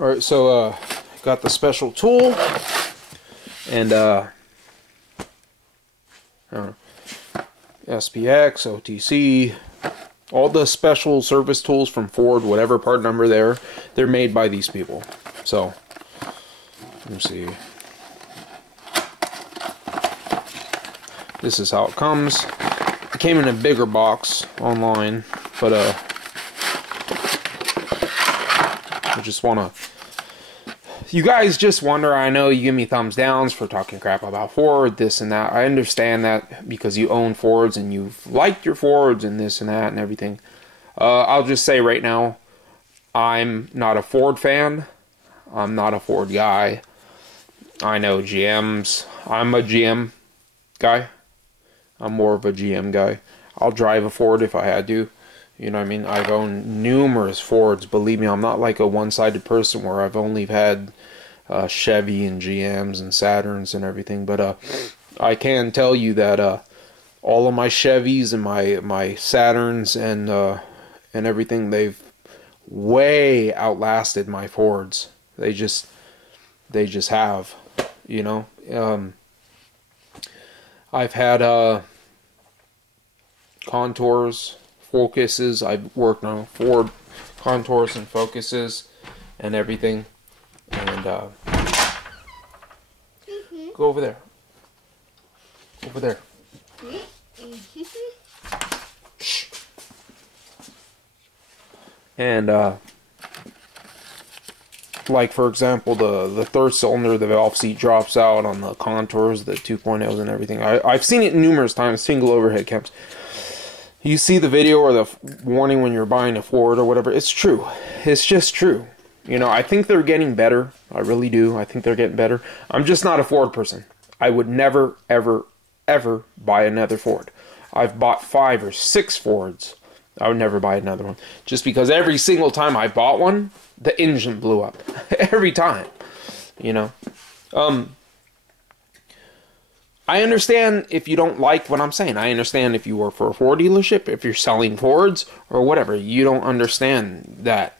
Alright, so got the special tool, and SPX, OTC, all the special service tools from Ford, whatever part number they're made by these people. So, let me see. This is how it comes. It came in a bigger box online, but I just wanna. You guys just wonder, I know you give me thumbs downs for talking crap about Ford, this and that. I understand that because you own Fords and you've liked your Fords and this and that and everything. I'll just say right now, I'm not a Ford fan. I'm not a Ford guy. I know GMs. I'm a GM guy. I'm more of a GM guy. I'll drive a Ford if I had to. You know what I mean? I've owned numerous Fords. Believe me, I'm not like a one-sided person where I've only had Chevy and GMs and Saturns and everything. But I can tell you that all of my Chevys and my Saturns and everything, they've way outlasted my Fords. They just have, you know. I've had Contours, Focuses. I've worked on Ford Contours and Focuses and everything. And go over there. Over there. Shh. And like for example, the third cylinder, the valve seat drops out on the Contours, the 2.0s and everything. I've seen it numerous times, single overhead cams. You see the video or the warning when you're buying a Ford or whatever. It's true. It's just true. You know, I think they're getting better. I really do. I think they're getting better. I'm just not a Ford person. I would never, ever, ever buy another Ford. I've bought 5 or 6 Fords. I would never buy another one. Just because every single time I bought one, the engine blew up. Every time. You know. I understand if you don't like what I'm saying. I understand if you work for a Ford dealership, if you're selling Fords or whatever. You don't understand that.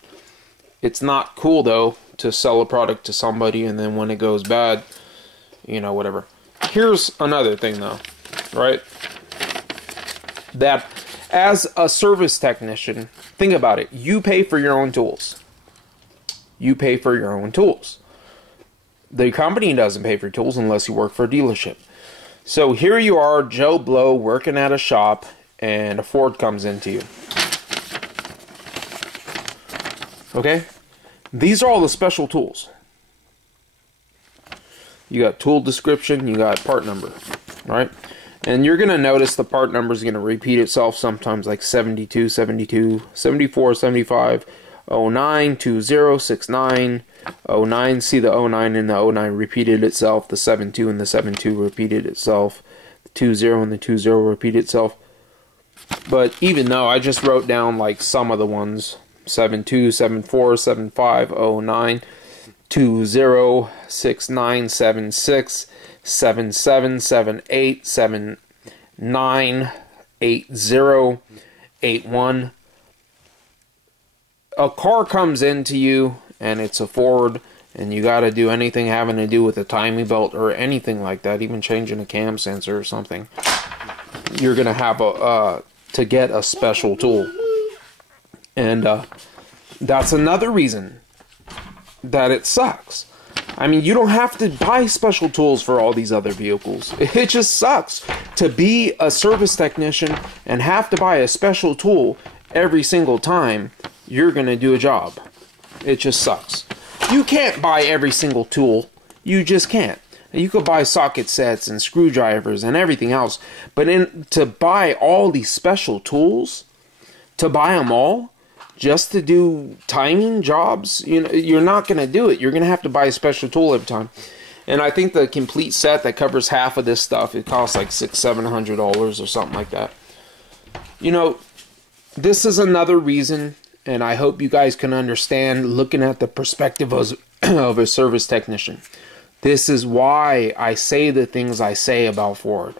It's not cool, though, to sell a product to somebody and then when it goes bad, you know, whatever. Here's another thing, though, right? That as a service technician, think about it. You pay for your own tools. You pay for your own tools. The company doesn't pay for tools unless you work for a dealership. So here you are, Joe Blow, working at a shop, and a Ford comes into you. Okay? These are all the special tools. You got tool description, you got part number, right? And you're going to notice the part number is going to repeat itself sometimes, like 72, 72, 74, 75, 09, 20, 69, 09. See the 09 and the 09 repeated itself. The 72 and the 72 repeated itself. The 20 and the 20 repeated itself. But even though I just wrote down like some of the ones, 72, 74, 75, 09, 20, 69, 76, 77, 78, 79, 80, 81. A car comes into you and it's a Ford and you got to do anything having to do with a timing belt or anything like that, even changing a cam sensor or something, you're going to have to get a special tool. And that's another reason that it sucks. I mean, you don't have to buy special tools for all these other vehicles. It just sucks to be a service technician and have to buy a special tool every single time you're going to do a job. It just sucks. You can't buy every single tool. You just can't. You could buy socket sets and screwdrivers and everything else. But to buy all these special tools, to buy them all, just to do timing jobs, you know, you're not going to do it. You're going to have to buy a special tool every time. And I think the complete set that covers half of this stuff, it costs like $600-700 or something like that. You know, this is another reason, and I hope you guys can understand looking at the perspective of a service technician. This is why I say the things I say about Ford.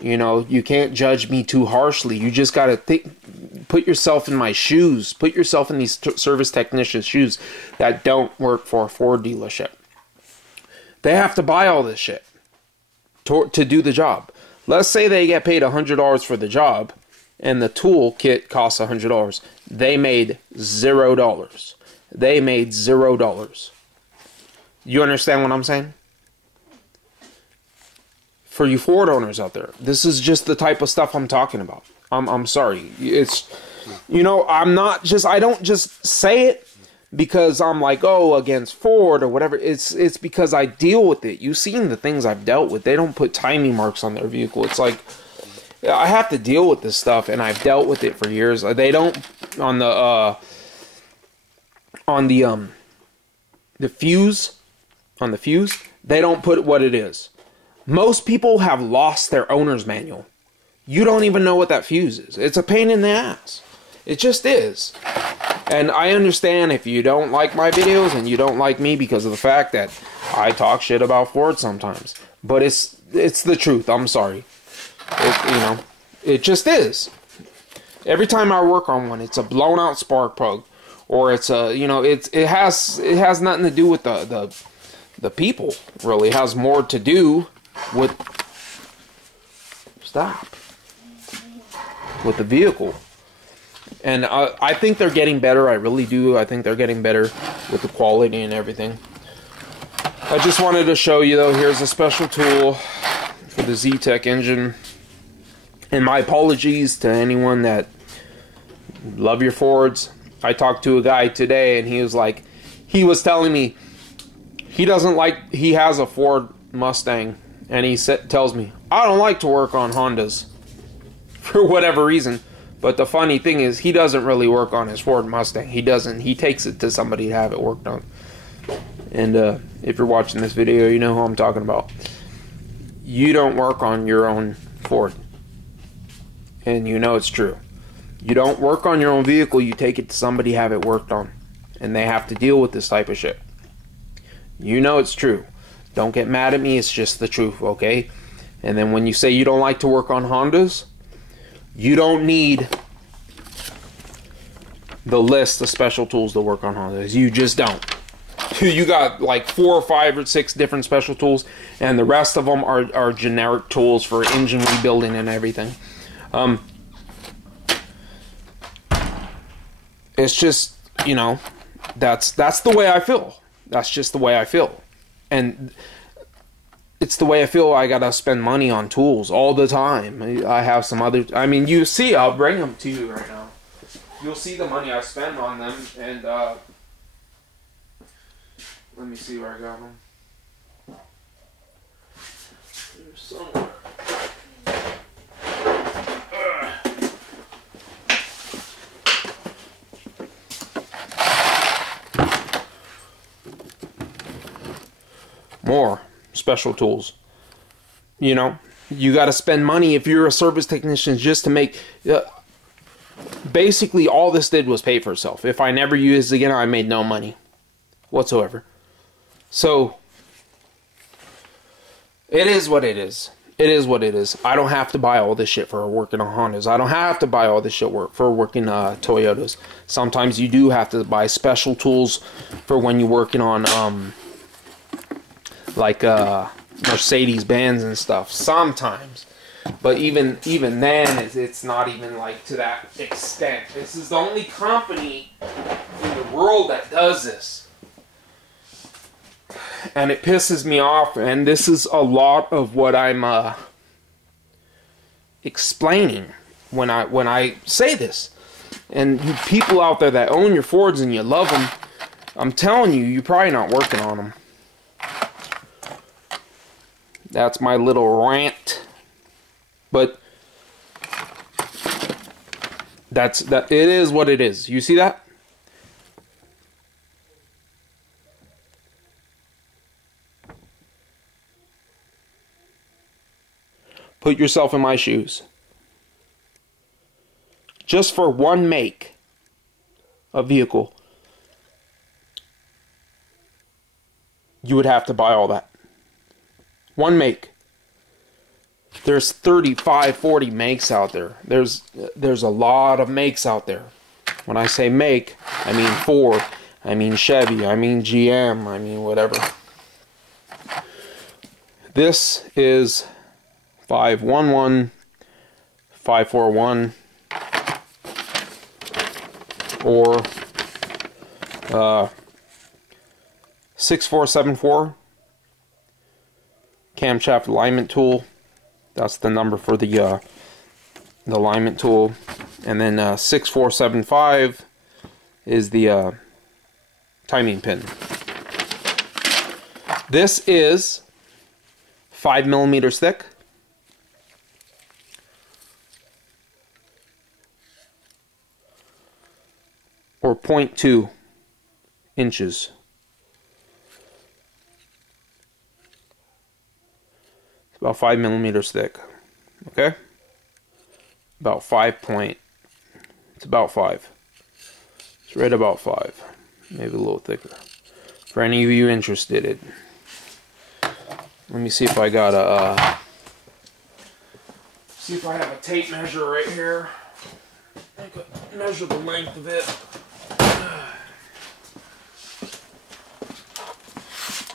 You know, you can't judge me too harshly. You just got to put yourself in my shoes. Put yourself in these service technicians' shoes that don't work for a Ford dealership. They have to buy all this shit to do the job. Let's say they get paid $100 for the job and the tool kit costs $100. They made $0. They made $0. You understand what I'm saying? For you Ford owners out there, this is just the type of stuff I'm talking about. I'm sorry. It's, you know, I don't just say it because I'm like, oh, against Ford or whatever. It's because I deal with it. You've seen the things I've dealt with. They don't put timing marks on their vehicle. It's like, I have to deal with this stuff, and I've dealt with it for years. They don't on the fuse, they don't put what it is. Most people have lost their owner's manual. You don't even know what that fuse is. It's a pain in the ass. It just is. And I understand if you don't like my videos and you don't like me because of the fact that I talk shit about Ford sometimes. But it's the truth. I'm sorry. It just is. Every time I work on one, it's a blown out spark plug, or it's a, it has nothing to do with the people. Really, it has more to do with with the vehicle. And I think they're getting better. I really do. I think they're getting better with the quality and everything. I just wanted to show you, though, here's a special tool for the Z-Tech engine. And my apologies to anyone that love your Fords. I talked to a guy today, and he was telling me he has a Ford Mustang, and he tells me, I don't like to work on Hondas for whatever reason. But the funny thing is, he doesn't really work on his Ford Mustang. He doesn't. He takes it to somebody to have it worked on. And if you're watching this video, you know who I'm talking about. You don't work on your own Ford. And you know it's true. You don't work on your own vehicle. You take it to somebody to have it worked on. And they have to deal with this type of shit. You know it's true. Don't get mad at me. It's just the truth, okay? And then when you say you don't like to work on Hondas, you don't need the list of special tools to work on Hondas. You just don't. You got like 4 or 5 or 6 different special tools, and the rest of them are generic tools for engine rebuilding and everything. It's just, that's the way I feel. That's just the way I feel. And it's the way I feel. I gotta spend money on tools all the time. I have some other, you see, I'll bring them to you right now. You'll see the money I spend on them, and let me see where I got them. There's somewhere. More special tools. You got to spend money if you're a service technician just to make... basically, all this did was pay for itself. If I never used it again, I made no money whatsoever. So, it is what it is. It is what it is. I don't have to buy all this shit for working on Hondas. I don't have to buy all this shit for working Toyotas. Sometimes you do have to buy special tools for when you're working on... like Mercedes-Benz and stuff sometimes, but even then it's not even like to that extent. This is the only company in the world that does this, and it pisses me off. And this is a lot of what I'm explaining when I say this. And you people out there that own your Fords and you love them, I'm telling you, you're probably not working on them. That's my little rant. But it is what it is. You see that? Put yourself in my shoes. Just for one make of vehicle, you would have to buy all that. One make. There's 35, 40 makes out there. There's a lot of makes out there. When I say make, I mean Ford, I mean Chevy, I mean GM, I mean whatever. This is 511, 541, or 6474 camshaft alignment tool. That's the number for the alignment tool. And then 6475 is the timing pin. This is 5 millimeters thick. Or 0.2 inches. It's about 5 millimeters thick. Okay? About 5 point. It's about 5. It's right about 5. Maybe a little thicker. For any of you interested, let me see if I got a see if I have a tape measure right here. I could measure the length of it.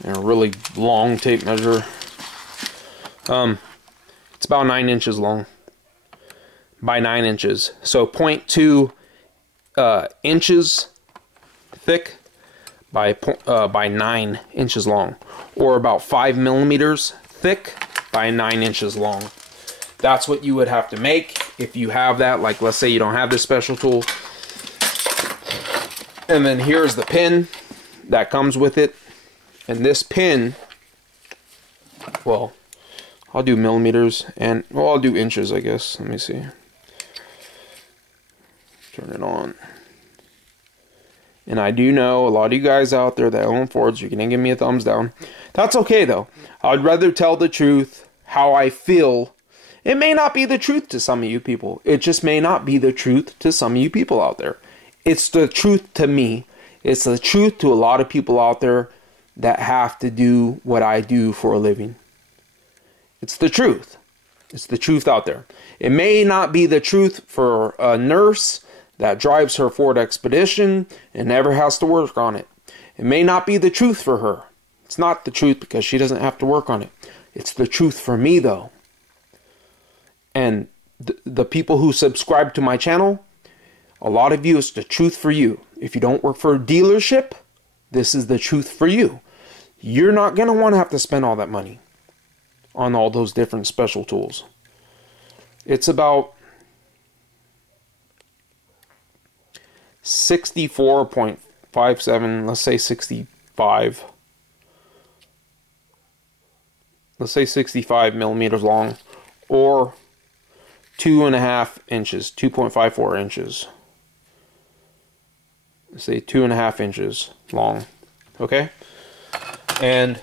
And a really long tape measure. It's about 9 inches long by 9 inches. So 0.2 inches thick by 9 inches long, or about 5 millimeters thick by 9 inches long. That's what you would have to make if you have that. Like, let's say you don't have this special tool. And then here's the pin that comes with it. And this pin, well, I'll do millimeters, and well, I'll do inches, I guess. Let me see. Turn it on. And I do know a lot of you guys out there that own Fords, you're gonna give me a thumbs down. That's okay though. I'd rather tell the truth, how I feel. It may not be the truth to some of you people. It just may not be the truth to some of you people out there. It's the truth to me. It's the truth to a lot of people out there that have to do what I do for a living. It's the truth. It's the truth out there. It may not be the truth for a nurse that drives her Ford Expedition and never has to work on it. It may not be the truth for her. It's not the truth because she doesn't have to work on it. It's the truth for me though. And the people who subscribe to my channel, a lot of you, it's the truth for you. If you don't work for a dealership, this is the truth for you. You're not going to want to have to spend all that money on all those different special tools. It's about 64.57, let's say 65. Let's say 65 millimeters long, or 2.5 inches, 2.54 inches. Let's say 2.5 inches long. Okay? And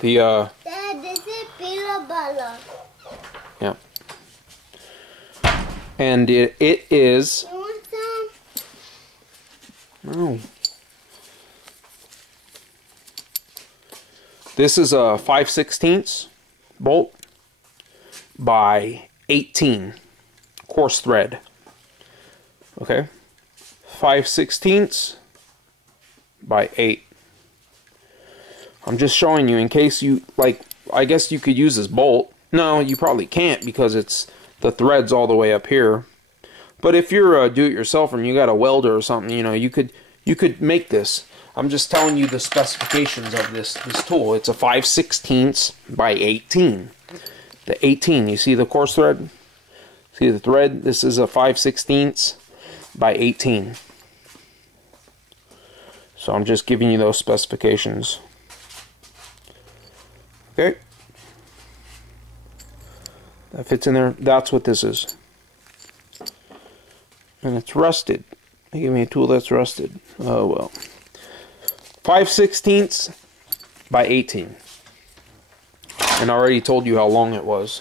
the Dad, this is peanut butter. Yeah. And it is. You want some? No. This is a 5/16 bolt by 18 coarse thread. Okay? 5/16 by 8. I'm just showing you in case you, like, I guess you could use this bolt. No, you probably can't because it's the thread's all the way up here. But if you're a do-it-yourselfer and you got a welder or something, you know, you could make this. I'm just telling you the specifications of this tool. It's a 5/16 by 18. The 18, you see the coarse thread? See the thread? This is a 5/16 by 18. So I'm just giving you those specifications. Okay, that fits in there. That's what this is. And it's rusted. They gave me a tool that's rusted. Oh well. 5/16 by 18. And I already told you how long it was.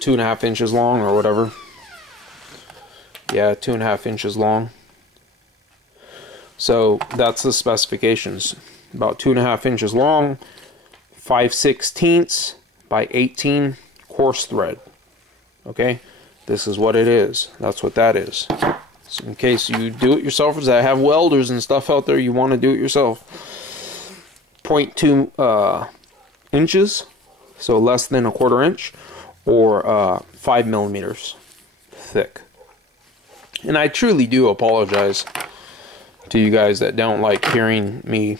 2.5 inches long or whatever. Yeah, 2.5 inches long. So that's the specifications. About 2.5 inches long. 5/16 by 18 horse thread. Okay, this is what it is. That's what that is. So in case you do-it-yourselfers that have welders and stuff out there, you want to do it yourself. 0.2 inches, so less than 1/4 inch, or 5 millimeters thick. And I truly do apologize to you guys that don't like hearing me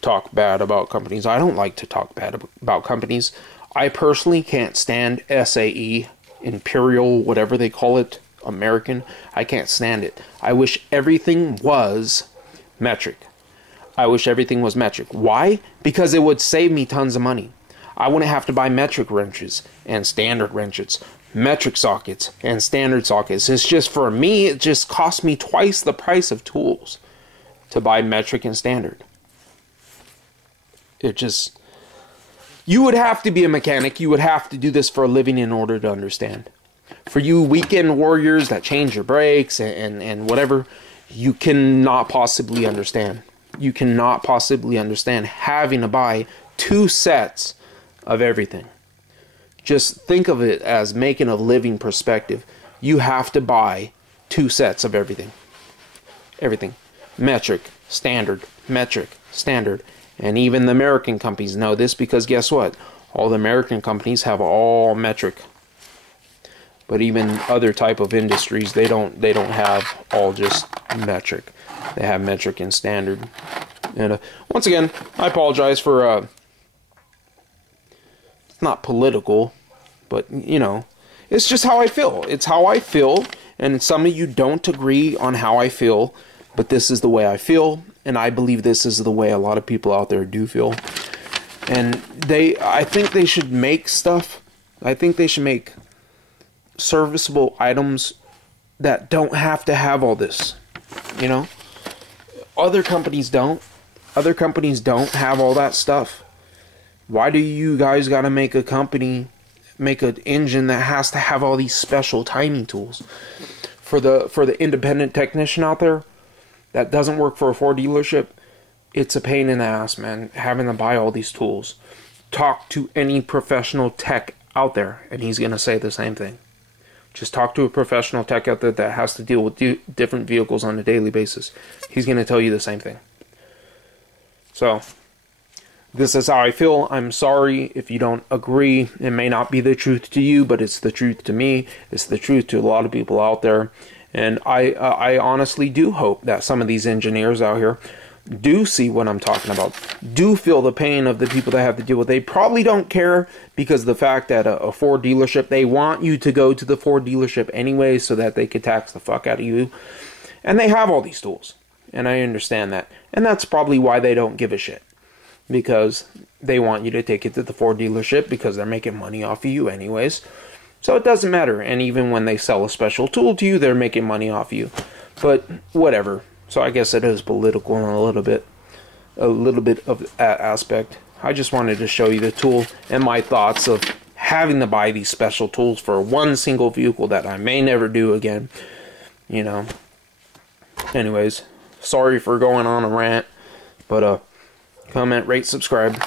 talk bad about companies. I don't like to talk bad about companies. I personally can't stand SAE, Imperial, whatever they call it, American. I can't stand it. I wish everything was metric. I wish everything was metric. Why? Because it would save me tons of money. I wouldn't have to buy metric wrenches and standard wrenches, metric sockets and standard sockets. It's just, for me, it just cost me twice the price of tools to buy metric and standard. It just, you would have to be a mechanic. You would have to do this for a living in order to understand. For you weekend warriors that change your brakes and whatever, you cannot possibly understand. You cannot possibly understand having to buy 2 sets of everything. Just think of it as making a living perspective. You have to buy 2 sets of everything. Everything. Metric, standard, metric, standard. And even the American companies know this, because guess what? All the American companies have all metric. But even other type of industries, they don't have all just metric. They have metric and standard. And once again, I apologize for it's not political, but you know, it's just how I feel. It's how I feel, and some of you don't agree on how I feel, but this is the way I feel, and I believe this is the way a lot of people out there do feel. And I think they should make stuff. I think they should make serviceable items that don't have to have all this. You know, other companies don't. Other companies don't have all that stuff. Why do you guys gotta make a company, make an engine that has to have all these special timing tools? For the independent technician out there that doesn't work for a Ford dealership, it's a pain in the ass, man, having to buy all these tools. Talk to any professional tech out there, and he's gonna say the same thing. Just talk to a professional tech out there that has to deal with different vehicles on a daily basis. He's gonna tell you the same thing. So, this is how I feel. I'm sorry if you don't agree. It may not be the truth to you, but it's the truth to me. It's the truth to a lot of people out there. And I honestly do hope that some of these engineers out here do see what I'm talking about. Do feel the pain of the people that have to deal with it. They probably don't care, because the fact that a Ford dealership, they want you to go to the Ford dealership anyway so that they could tax the fuck out of you. And they have all these tools. And I understand that. And that's probably why they don't give a shit. Because they want you to take it to the Ford dealership because they're making money off of you anyways. So it doesn't matter. And even when they sell a special tool to you, they're making money off you. But whatever. So I guess it is political in a little bit of that aspect. I just wanted to show you the tool and my thoughts of having to buy these special tools for one single vehicle that I may never do again. You know. Anyways, sorry for going on a rant, but comment, rate, subscribe.